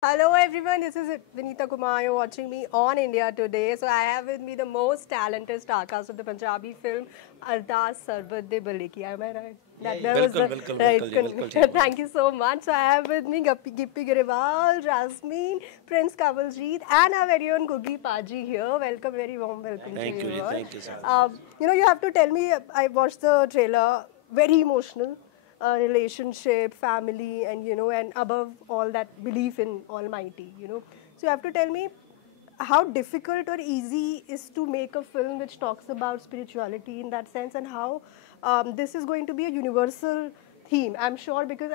Hello everyone, this is Vinita Kumar. You're watching me on India Today. So I have with me the most talented star cast of the Punjabi film, Ardas Sarbat De Baliki. Am I right? That was बिल्कुल the बिल्कुल right. बिल्कुल जी बिल्कुल ठीक बोला। Thank you so much. So I have with me Gippy Garewal, Jasmine, Prince Kawaljeet, and our very own Gugi Paji here. Welcome, very warm welcome to thank you you ji, all. Thank you so much. You have to tell me. I watched the trailer. Very emotional. Relationship, family, and and above all that belief in Almighty. So you have to tell me how difficult or easy is to make a film which talks about spirituality in that sense, and how this is going to be a universal theme. I'm sure because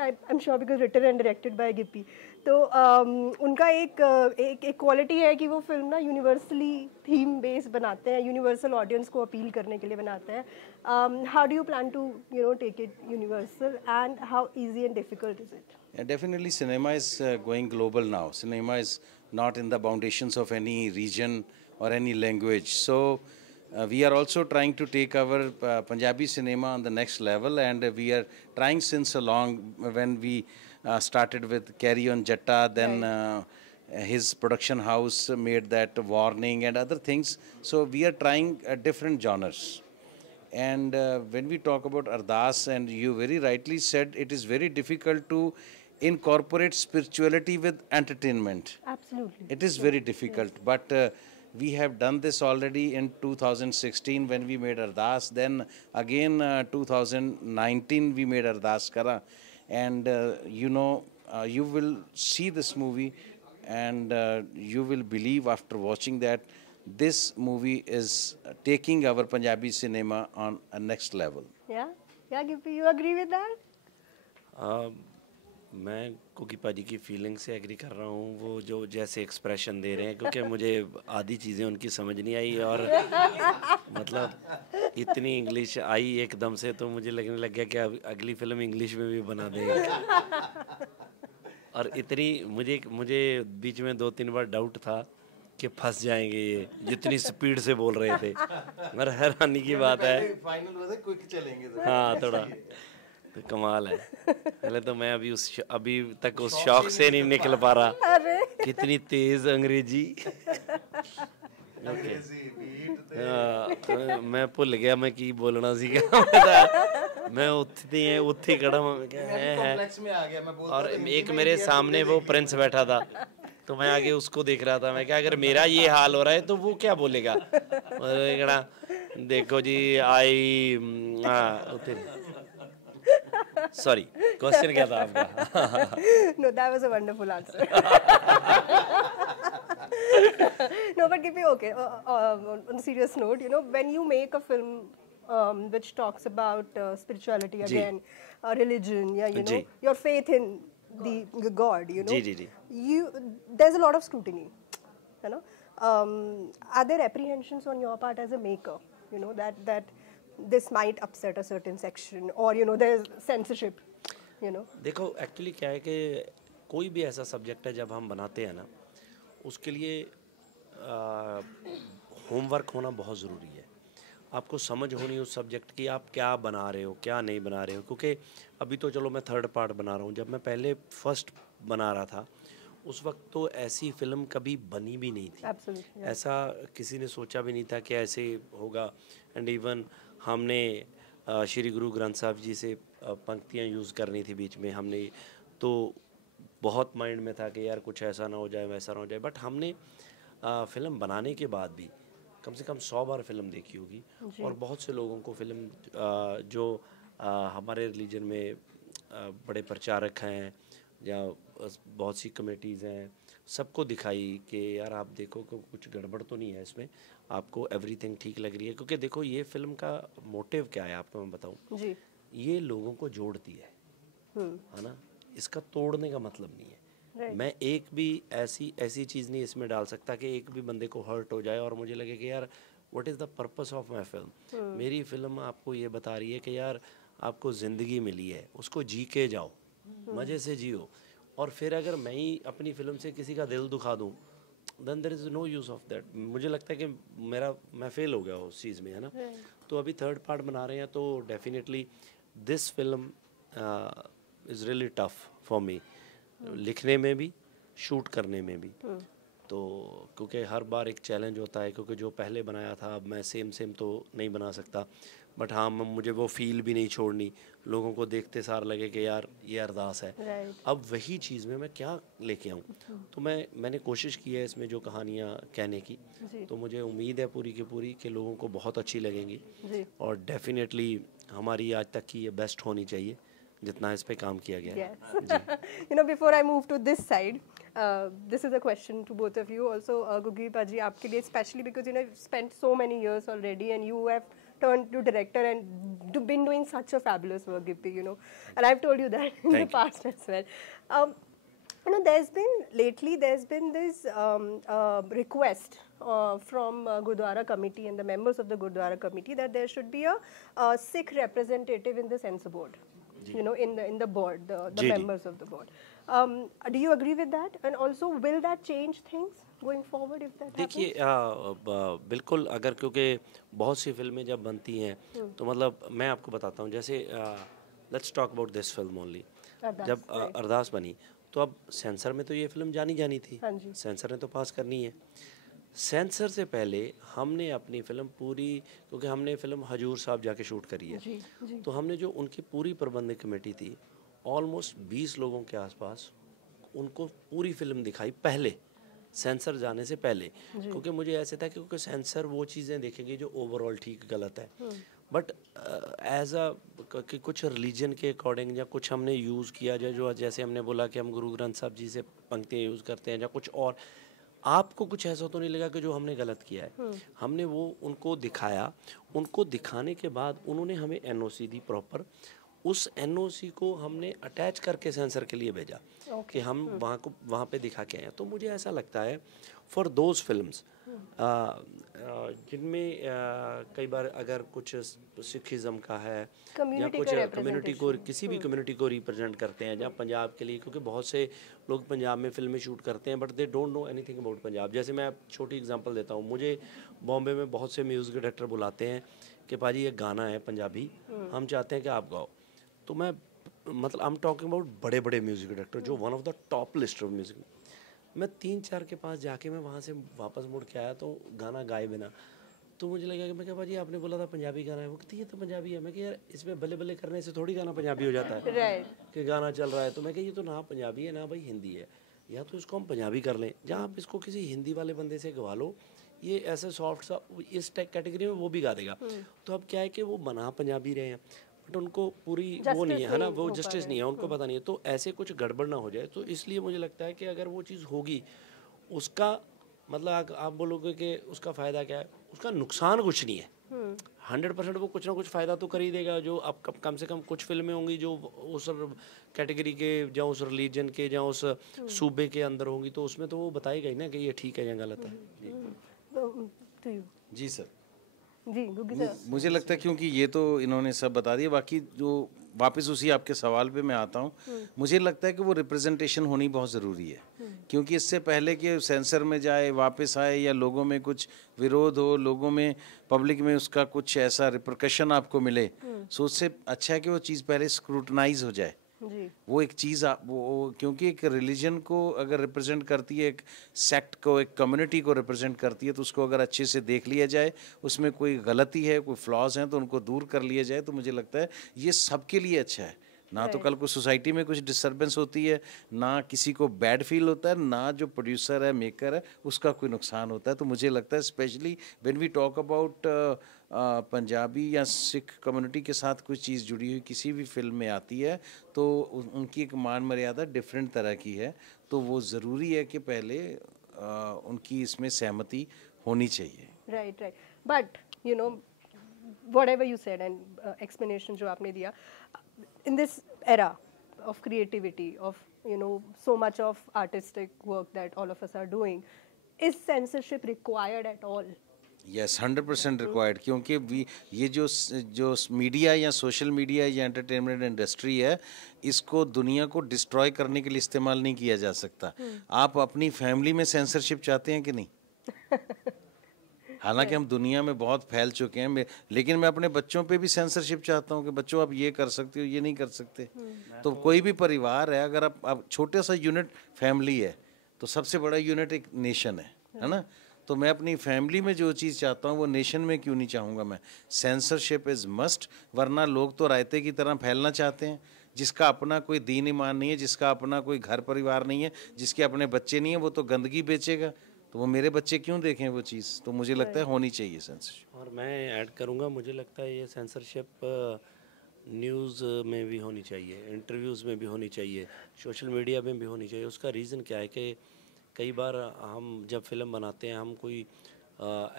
written and directed by Gippy. तो उनका एक quality है कि वो film ना universally theme based बनाते हैं, universal audience को अपील करने के लिए बनाते हैं. How do you plan to take it universal and how easy and difficult is it? Yeah, definitely, cinema is going global now. Cinema is not in the foundations of any region or any language. So, we are also trying to take our Punjabi cinema on the next level, and we are trying since a long when we started with Carry On Jatta, then his production house made that Warning and other things. So, we are trying different genres. And when we talk about Ardas, and you very rightly said, it is very difficult to incorporate spirituality with entertainment. Absolutely. It is very difficult, but we have done this already in 2016 when we made Ardas. Then again 2019 we made Ardas Kara, and you will see this movie, and you will believe after watching that this movie is taking our Punjabi cinema on a next level. Yeah, Gippy, you agree with that? मैं cookie पाजी की feeling से agree कर रहा हूँ। वो जो जैसे एक्सप्रेशन दे रहे हैं, क्योंकि मुझे आधी चीज़ें उनकी समझ नहीं आई, और मतलब इतनी इंग्लिश आई एकदम से, तो मुझे लगने लग गया कि अब अगली फिल्म इंग्लिश में भी बना देंगे। और इतनी मुझे बीच में 2-3 बार डाउट था कि फंस जाएंगे ये, जितनी स्पीड से बोल रहे थे। मगर हैरानी की बात है, फाइनल क्विक चलेंगे। हाँ, थोड़ा तो कमाल है। पहले तो मैं अभी तक उस शौक से नहीं निकल पा रहा, कितनी तेज अंग्रेजी। मैं भुल गया मैं की बोलना सीखा। मैं उत्थे खड़ा है, और एक मेरे सामने वो प्रिंस बैठा था, तो मैं आगे उसको देख रहा था। मैं क्या, अगर मेरा ये हाल हो रहा है तो वो क्या बोलेगा? देखो जी, सॉरी, क्वेश्चन क्या था आपका? No, that was a wonderful answer. No, but Gippy, okay. On a serious note, when you make a film which talks about spirituality again, religion, your faith in the God, there's a lot of scrutiny. Are there apprehensions on your part as a maker? That this might upset a certain section, or there's censorship. देखो, actually क्या है कि कोई भी ऐसा subject है जब हम बनाते हैं ना, उसके लिए होमवर्क होना बहुत ज़रूरी है। आपको समझ होनी उस सब्जेक्ट की, आप क्या बना रहे हो, क्या नहीं बना रहे हो। क्योंकि अभी तो चलो मैं थर्ड पार्ट बना रहा हूँ, जब मैं पहले फर्स्ट बना रहा था उस वक्त तो ऐसी फिल्म कभी बनी भी नहीं थी। Absolutely. ऐसा किसी ने सोचा भी नहीं था कि ऐसे होगा। एंड इवन हमने श्री गुरु ग्रंथ साहब जी से पंक्तियाँ यूज़ करनी थी बीच में, हमने तो बहुत माइंड में था कि यार कुछ ऐसा ना हो जाए, वैसा ना हो जाए। बट हमने फ़िल्म बनाने के बाद भी कम से कम 100 बार फिल्म देखी होगी, और बहुत से लोगों को फिल्म जो हमारे रिलीजन में बड़े प्रचारक हैं या बहुत सी कमेटीज़ हैं, सबको दिखाई कि यार आप देखो कि कुछ गड़बड़ तो नहीं है इसमें, आपको एवरीथिंग ठीक लग रही है। क्योंकि देखो, ये फिल्म का मोटिव क्या है आपको मैं बताऊं जी, ये लोगों को जोड़ती है ना, इसका तोड़ने का मतलब नहीं है। मैं एक भी ऐसी चीज़ नहीं इसमें डाल सकता कि एक भी बंदे को हर्ट हो जाए और मुझे लगे कि यार what is the purpose of my film. मेरी फिल्म आपको ये बता रही है कि यार आपको ज़िंदगी मिली है, उसको जी के जाओ, मज़े से जियो। और फिर अगर मैं ही अपनी फिल्म से किसी का दिल दुखा दूँ, then there is no use of that. मुझे लगता है कि मैं फेल हो गया उस चीज़ में, है ना। तो अभी थर्ड पार्ट बना रहे हैं, तो definitely this film is really tough for me, लिखने में भी शूट करने में भी। तो क्योंकि हर बार एक चैलेंज होता है, क्योंकि जो पहले बनाया था अब मैं सेम सेम तो नहीं बना सकता, बट हाँ मुझे वो फील भी नहीं छोड़नी, लोगों को देखते सार लगे कि यार ये अरदास है। अब वही चीज़ में मैं क्या लेके आऊँ, तो मैंने कोशिश की है इसमें जो कहानियाँ कहने की, तो मुझे उम्मीद है पूरी की पूरी कि लोगों को बहुत अच्छी लगेंगी, और डेफिनेटली हमारी आज तक की ये बेस्ट होनी चाहिए जितना इस पे काम किया गया है। You know, before I move to this side, this is a question to both of you also. Gugi Paji, आपके लिए especially because you know you've spent so many years already and you have turned to director and been doing such a fabulous work, Gippy, you know, and I've told you that in the past as well. You know, there's been this request from Gurdwara committee and the members of the Gurdwara committee that there should be a Sikh representative in the censor board. You know, in the board, the members of the board. Do you agree with that? And also, will that change things going forward if that happens? देखिए बिल्कुल, अगर क्योंकि बहुत सी फिल्में जब बनती हैं तो मतलब मैं आपको बताता हूँ, जैसे let's talk about this film only. जब अरदास बनी तो अब सेंसर में तो ये फिल्म जानी जानी थी, सेंसर ने तो पास करनी है। सेंसर से पहले हमने अपनी फ़िल्म पूरी, क्योंकि हमने फ़िल्म हजूर साहब जाके शूट करी है, तो हमने जो उनकी पूरी प्रबंधक कमेटी थी ऑलमोस्ट 20 लोगों के आसपास, उनको पूरी फ़िल्म दिखाई पहले, सेंसर जाने से पहले, क्योंकि मुझे ऐसे था क्योंकि सेंसर वो चीज़ें देखेंगे जो ओवरऑल ठीक गलत है, बट एज अ कि कुछ रिलीजन के अकॉर्डिंग या कुछ हमने यूज़ किया जो जैसे हमने बोला कि हम गुरु ग्रंथ साहब जी से पंक्तियाँ यूज़ करते हैं या कुछ और, आपको कुछ ऐसा तो नहीं लगा कि जो हमने गलत किया है। हमने वो उनको दिखाया, उनको दिखाने के बाद उन्होंने हमें एनओसी दी प्रॉपर, उस एनओसी को हमने अटैच करके सेंसर के लिए भेजा कि हम वहाँ पे दिखा के आए। तो मुझे ऐसा लगता है फॉर दोज फिल्म्स जिनमें कई बार अगर कुछ सिखिज़म का है या कुछ कम्युनिटी को, किसी भी कम्युनिटी को रिप्रेजेंट करते हैं, या पंजाब के लिए, क्योंकि बहुत से लोग पंजाब में फिल्में शूट करते हैं but they don't know anything about Punjab. जैसे मैं छोटी एग्जांपल देता हूँ, मुझे बॉम्बे में बहुत से म्यूज़िक डायरेक्टर बुलाते हैं कि पाजी ये गाना है पंजाबी, हम चाहते हैं कि आप गाओ। तो मैं मतलब आई एम टॉकिंग अबाउट बड़े बड़े म्यूज़िक डायरेक्टर जो one of the top list of music, मैं 3-4 के पास जाके मैं वहाँ से वापस मुड़ के आया तो गाना गाए बिना, तो मुझे लगा कि मैं क्या भाजी आपने बोला था पंजाबी गाना है, वो कहती ये तो पंजाबी है। मैं कि यार इसमें बल्ले बल्ले करने से थोड़ी गाना पंजाबी हो जाता है कि गाना चल रहा है, तो मैं कि ये तो ना पंजाबी है ना भाई हिंदी है, या तो इसको हम पंजाबी कर लें, जहाँ आप इसको किसी हिंदी वाले बंदे से गवा लो, ये ऐसे सॉफ्ट सा इस कैटेगरी में वो भी गा देगा। तो अब क्या है कि वो बना पंजाबी रहे हैं बट उनको पूरी वो नहीं है ना, वो जस्टिस नहीं है, उनको पता नहीं है, तो ऐसे कुछ गड़बड़ ना हो जाए। तो इसलिए मुझे लगता है कि अगर वो चीज़ होगी उसका मतलब आप बोलोगे कि उसका फ़ायदा क्या है, उसका नुकसान कुछ नहीं है। 100% वो कुछ ना कुछ फ़ायदा तो कर ही देगा। जो अब कम से कम कुछ फिल्में होंगी जो उस कैटेगरी के या उस रिलीजन के या उस सूबे के अंदर होंगी, तो उसमें तो वो बताएगा ही ना कि ये ठीक है या गलत है। जी सर, जी मुझे लगता है क्योंकि ये तो इन्होंने सब बता दिया, बाकी जो वापस उसी आपके सवाल पे मैं आता हूँ, मुझे लगता है कि वो रिप्रेजेंटेशन होनी बहुत ज़रूरी है, क्योंकि इससे पहले कि सेंसर में जाए वापस आए या लोगों में कुछ विरोध हो, लोगों में पब्लिक में उसका कुछ ऐसा रिप्रकशन आपको मिले, सो उससे अच्छा है कि वो चीज़ पहले स्क्रूटनाइज हो जाए। वो एक चीज़ वो क्योंकि एक रिलीजन को अगर रिप्रेजेंट करती है, एक सेक्ट को, एक कम्युनिटी को रिप्रेजेंट करती है, तो उसको अगर अच्छे से देख लिया जाए, उसमें कोई गलती है, कोई फ्लॉज हैं तो उनको दूर कर लिया जाए, तो मुझे लगता है ये सबके लिए अच्छा है। ना तो कल को सोसाइटी में कुछ डिस्टर्बेंस होती है, ना किसी को बैड फील होता है, ना जो प्रोड्यूसर है, मेकर है, उसका कोई नुकसान होता है। तो मुझे लगता है specially when we talk about Punjabi या सिख कम्युनिटी के साथ कोई चीज़ जुड़ी हुई किसी भी फिल्म में आती है, तो उनकी एक मान मर्यादा डिफरेंट तरह की है, तो वो ज़रूरी है कि पहले उनकी इसमें सहमति होनी चाहिए। Right, but you know whatever you said and explanation जो आपने दिया, in this era of creativity, of you know so much of artistic work that all of us are doing, is censorship required at all? Yes, 100% required, क्योंकि ये जो media या social media या entertainment industry है, इसको दुनिया को destroy करने के लिए इस्तेमाल नहीं किया जा सकता। आप अपनी फैमिली में सेंसरशिप चाहते हैं कि नहीं? हालांकि हम दुनिया में बहुत फैल चुके हैं, लेकिन मैं अपने बच्चों पे भी सेंसरशिप चाहता हूँ कि बच्चों आप ये कर सकते हो, ये नहीं कर सकते। तो कोई भी परिवार है, अगर आप छोटे सा यूनिट फैमिली है, तो सबसे बड़ा यूनिट एक नेशन है ना। तो मैं अपनी फैमिली में जो चीज़ चाहता हूँ वो नेशन में क्यों नहीं चाहूँगा मैं। सेंसरशिप इज़ मस्ट, वरना लोग तो रायते की तरह फैलना चाहते हैं। जिसका अपना कोई दीन ईमान नहीं है, जिसका अपना कोई घर परिवार नहीं है, जिसके अपने बच्चे नहीं हैं, वो तो गंदगी बेचेगा। तो वो मेरे बच्चे क्यों देखें वो चीज़। तो मुझे लगता है होनी चाहिए सेंसरशिप। और मैं ऐड करूँगा, मुझे लगता है ये सेंसरशिप न्यूज़ में भी होनी चाहिए, इंटरव्यूज़ में भी होनी चाहिए, सोशल मीडिया में भी होनी चाहिए। उसका रीज़न क्या है कि कई बार हम जब फिल्म बनाते हैं, हम कोई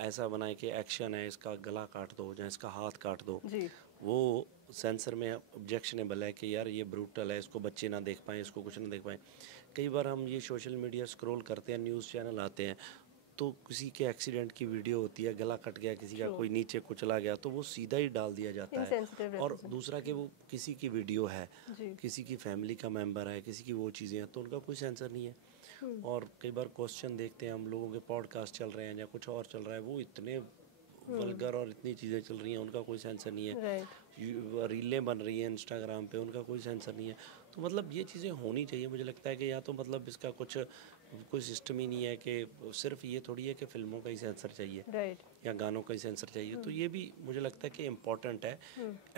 ऐसा बनाए कि एक्शन है, इसका गला काट दो या इसका हाथ काट दो, जी, वो सेंसर में ऑब्जेक्शनेबल है कि यार ये ब्रूटल है, इसको बच्चे ना देख पाएँ, इसको कुछ ना देख पाएँ। कई बार हम ये सोशल मीडिया स्क्रॉल करते हैं, न्यूज़ चैनल आते हैं, तो किसी के एक्सीडेंट की वीडियो होती है, गला कट गया, किसी का कोई नीचे कुचला गया, तो वो सीधा ही डाल दिया जाता है। Insensitive और representation. दूसरा कि वो किसी की वीडियो है, जी, किसी की फैमिली का मेंबर है, किसी की वो चीज़ें हैं, तो उनका कोई सेंसर नहीं है। और कई बार क्वेश्चन देखते हैं हम, लोगों के पॉडकास्ट चल रहे हैं या कुछ और चल रहा है, वो इतने वल्गर और इतनी चीज़ें चल रही हैं, उनका कोई सेंसर नहीं है। राइट, रीलें बन रही हैं इंस्टाग्राम पे, उनका कोई सेंसर नहीं है। तो मतलब ये चीज़ें होनी चाहिए। मुझे लगता है कि या तो मतलब इसका कुछ कोई सिस्टम ही नहीं है कि सिर्फ ये थोड़ी है कि फिल्मों का ही सेंसर चाहिए राइट, या गानों का ही सेंसर चाहिए। तो ये भी मुझे लगता है कि इम्पॉर्टेंट है,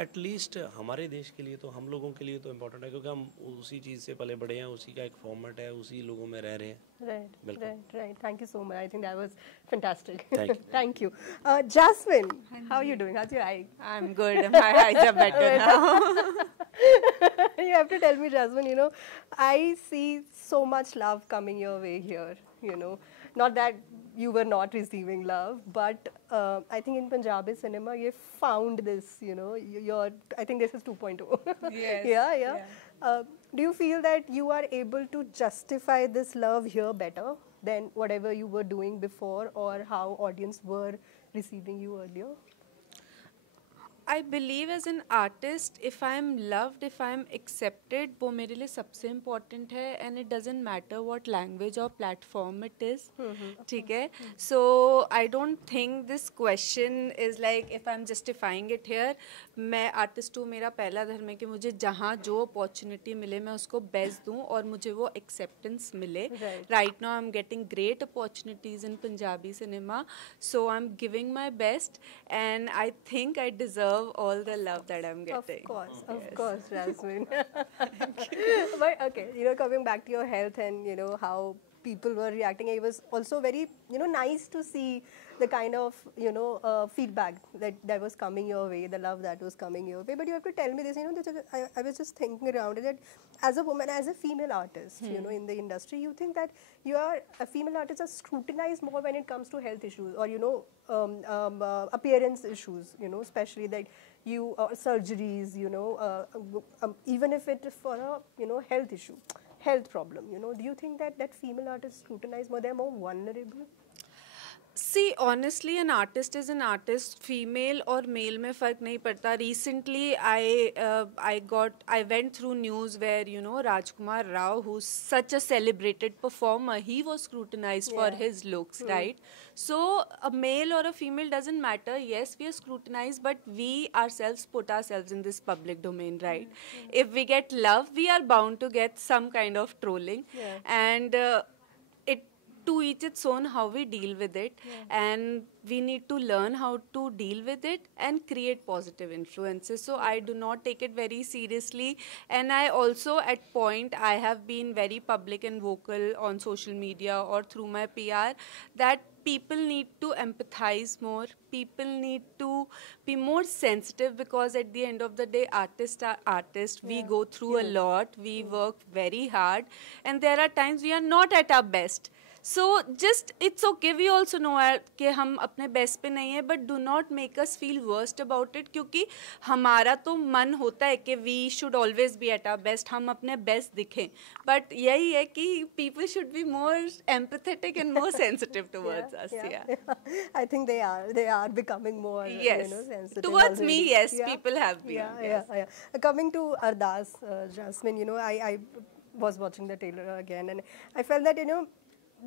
एटलीस्ट हमारे देश के लिए तो, हम लोगों के लिए तो इम्पॉर्टेंट है, क्योंकि हम उसी चीज़ से पले बड़े हैं, उसी का एक फॉर्मेट है, उसी लोगों में रह रहे हैं। right, बिल्कुल। right. Thank you so much. I think that was fantastic. Thank you. Thank you. Jasmine, how are you doing? How's your eye? I'm good. My eyes are better now. You have to tell me, Jasmine, I see so much love coming your way here, Not that you were not receiving love, but I think in Punjabi cinema, you found this, I think this is 2.0. Yes, Yeah. yeah. Do you feel that you are able to justify this love here better than whatever you were doing before, or how audience were receiving you earlier? I believe as an artist, if I'm loved, if I'm accepted, वो मेरे लिए सबसे important है, and it doesn't matter what language or platform it is. ठीक है? So I don't think this question is like if I'm justifying it here. मैं artist हूँ, मेरा पहला धर्म है कि मुझे जहाँ जो opportunity मिले मैं उसको best दूँ और मुझे वो acceptance मिले. Right now I'm getting great opportunities in Punjabi cinema, so I'm giving my best, and I think I deserve all the love that I'm getting. Of course, Jasmine. But okay, coming back to your health and how people were reacting, it was also very nice to see the kind of feedback that was coming your way, the love that was coming your way. But you have to tell me this, I was just thinking around it, that as a woman, as a female artist, in the industry, you think that female artists are scrutinized more when it comes to health issues or appearance issues, especially that surgeries, even if it is for a health issue, health problem, do you think that female artists scrutinize more, they're more vulnerable? See, honestly, an artist is an artist. Female or male में फ़र्क नहीं पड़ता. Recently, I went through news where Rajkumar Rao, who's such a celebrated performer, he was scrutinized for his looks, right? So a male or a female doesn't matter. Yes, we are scrutinized, but we ourselves put ourselves in this public domain, right? If we get love, we are bound to get some kind of trolling, and to each its own how we deal with it, and we need to learn how to deal with it and create positive influences. So I do not take it very seriously, and I also at point I have been very public and vocal on social media or through my PR that people need to empathize more, people need to be more sensitive, because at the end of the day, artists are artists. We go through a lot, we work very hard, and there are times we are not at our best. So just, it's okay, we also know कि हम अपने best पे नहीं है, but do not make us feel worst about it, क्योंकि हमारा तो मन होता है कि we should always be at our best, हम अपने best दिखें, but यही है कि people should be more empathetic and more sensitive towards us. I think they are becoming more sensitive. Towards already. me, yes, people have been. Yeah. Coming to Ardas, Jasmine, I was watching the trailer again, and I felt that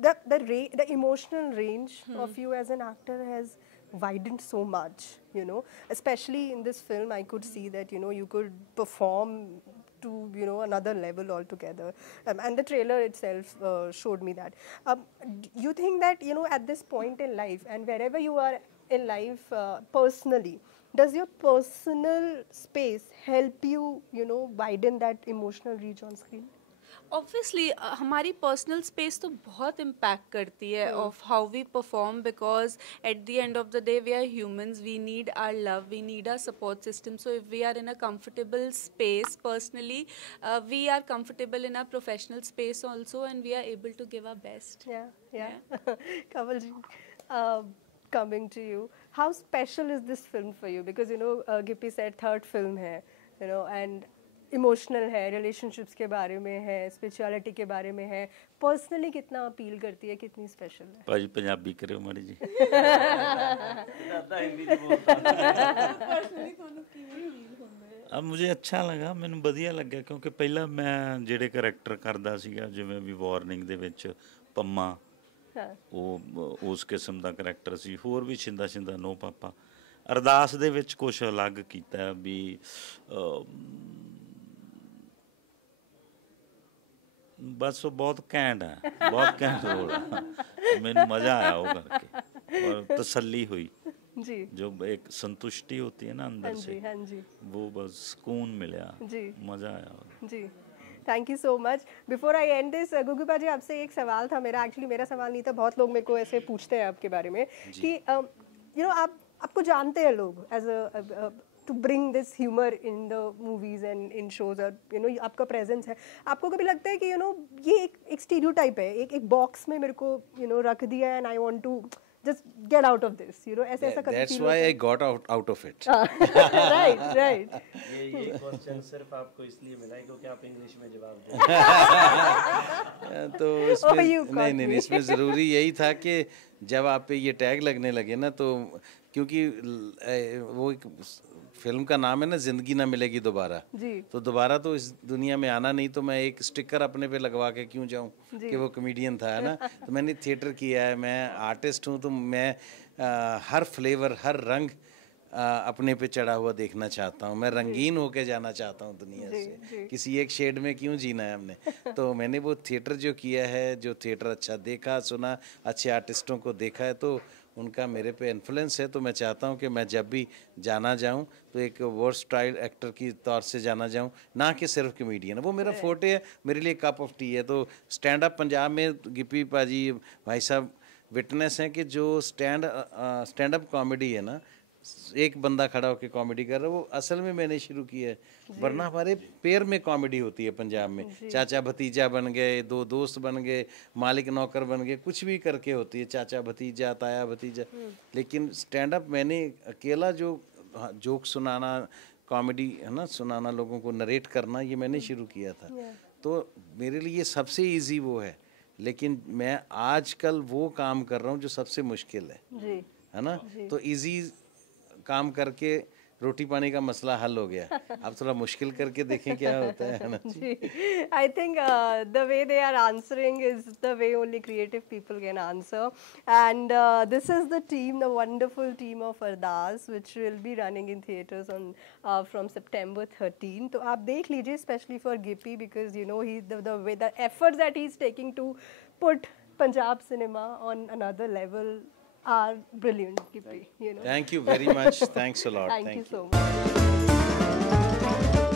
the emotional range of you as an actor has widened so much, especially in this film. I could see that you could perform to, you know, another level altogether. And the trailer itself showed me that. You think that, you know, at this point in life and wherever you are in life personally, does your personal space help you, you know, widen that emotional reach on screen? Obviously हमारी personal space तो बहुत impact करती है of how we perform, because at the end of the day we are humans, we need our love, we need our support system. So if we are in a comfortable space personally, we are comfortable in our professional space also, and we are able to give our best. Yeah. Kamalji, coming to you, how special is this film for you? Because, you know, Gippy said third film hai, you know, and emotional है, relationships के बारे में है, spirituality के बारे में है. Personally कितना अपील करती है, कितनी स्पेशल है? ਭਾਜੀ ਪੰਜਾਬੀ ਕਰਿਓ ਮਾੜੀ ਜੀ. अब मुझे अच्छा लगा, ਮੈਨੂੰ ਵਧੀਆ ਲੱਗਿਆ ਕਿਉਂਕਿ ਪਹਿਲਾਂ ਮੈਂ ਜਿਹੜੇ ਕਰੈਕਟਰ ਕਰਦਾ ਸੀਗਾ ਜਿਵੇਂ ਵੀ ਵਾਰਨਿੰਗ ਦੇ ਵਿੱਚ ਪੰਮਾ, ਉਹ ਉਸ ਕਿਸਮ ਦਾ ਕਰੈਕਟਰ ਸੀ. ਹੋਰ ਵੀ ਛਿੰਦਾ ਛਿੰਦਾ ਨੋ ਪਾਪਾ. ਅਰਦਾਸ ਦੇ ਵਿੱਚ ਕੁਛ ਅਲੱਗ ਕੀਤਾ ਵੀ ਬਸ ਉਹ ਬਹੁਤ ਘੈਂਟ ਹੈ, ਬਹੁਤ ਘੈਂਟ ਰੋਲ ਹੈ. ਮੈਨੂੰ मज़ा आया वो करके और तसल्ली हुई जी. जो एक संतुष्टि होती है ना अंदर से, हाँ जी. वो बस सुकून मिला जी. मज़ा आया जी. Thank you so much. Before I end this, गुगुपा जी, आपसे एक सवाल था मेरा. एक्चुअली मेरा सवाल नहीं था, बहुत लोग मेरे को ऐसे पूछते हैं आपके बारे में कि यू नो आपको जानते हैं लोग as a to bring this humor in the movies and in shows, और you know आपका presence है. आपको कभी लगता है कि you know ये एक stereotype है, एक box में मेरे को you know रख दिया है and I want to just get out of this, you know, ऐसा कभी That's feel why होता I got out of it. right. ये क्वेश्चन सिर्फ आपको इसलिए मिला है क्योंकि आप इंग्लिश में जवाब दें. तो इसमें नहीं, इसमें ज़रूरी यही था कि जब आप पे ये टैग लगने लगे ना, तो क्योंकि वो एक फिल्म का नाम है ना, ज़िंदगी ना मिलेगी दोबारा. तो दोबारा तो इस दुनिया में आना नहीं, तो मैं एक स्टिकर अपने पे लगवा के क्यों जाऊं कि वो कॉमेडियन था, है ना. तो मैंने थिएटर किया है, मैं आर्टिस्ट हूं, तो मैं हर फ्लेवर, हर रंग अपने पे चढ़ा हुआ देखना चाहता हूँ. मैं रंगीन होके जाना चाहता हूँ दुनिया से. किसी एक शेड में क्यों जीना है हमने. तो मैंने वो थिएटर जो किया है, जो थिएटर अच्छा देखा सुना, अच्छे आर्टिस्टों को देखा है, तो उनका मेरे पे इन्फ्लुएंस है. तो मैं चाहता हूँ कि मैं जब भी जाना जाऊँ तो एक वर्सटाइल एक्टर की तौर से जाना जाऊँ, ना कि सिर्फ कॉमेडियन. वो मेरा फोटे है, मेरे लिए कप ऑफ टी है. तो स्टैंड अप पंजाब में गिप्पी पाजी भाई साहब विटनेस हैं कि जो स्टैंड अप कॉमेडी है ना, एक बंदा खड़ा होकर कॉमेडी कर रहा है, वो असल में मैंने शुरू किया है. वरना हमारे पेड़ में कॉमेडी होती है पंजाब में. चाचा भतीजा बन गए, दो दोस्त बन गए, मालिक नौकर बन गए, कुछ भी करके होती है, चाचा भतीजा, ताया भतीजा. लेकिन स्टैंड अप मैंने अकेला जो जोक सुनाना, कॉमेडी है ना, सुनाना, लोगों को नरेट करना, ये मैंने शुरू किया था. तो मेरे लिए सबसे ईजी वो है. लेकिन मैं आजकल वो काम कर रहा हूँ जो सबसे मुश्किल है ना. तो ईजी काम करके रोटी पानी का मसला हल हो गया. अब थोड़ा मुश्किल करके देखें क्या होता है ना जी. I think the way they are answering is the way only creative people can answer. And this is the team, the wonderful team of Ardas, which will be running in theatres on from September 13. तो आप देख लीजिए, especially for Gippy, because you know the way, the efforts that he's taking to put Punjab cinema on another level are brilliant, Gippy, you know. Thank you very much. Thanks a lot. Thank you so much.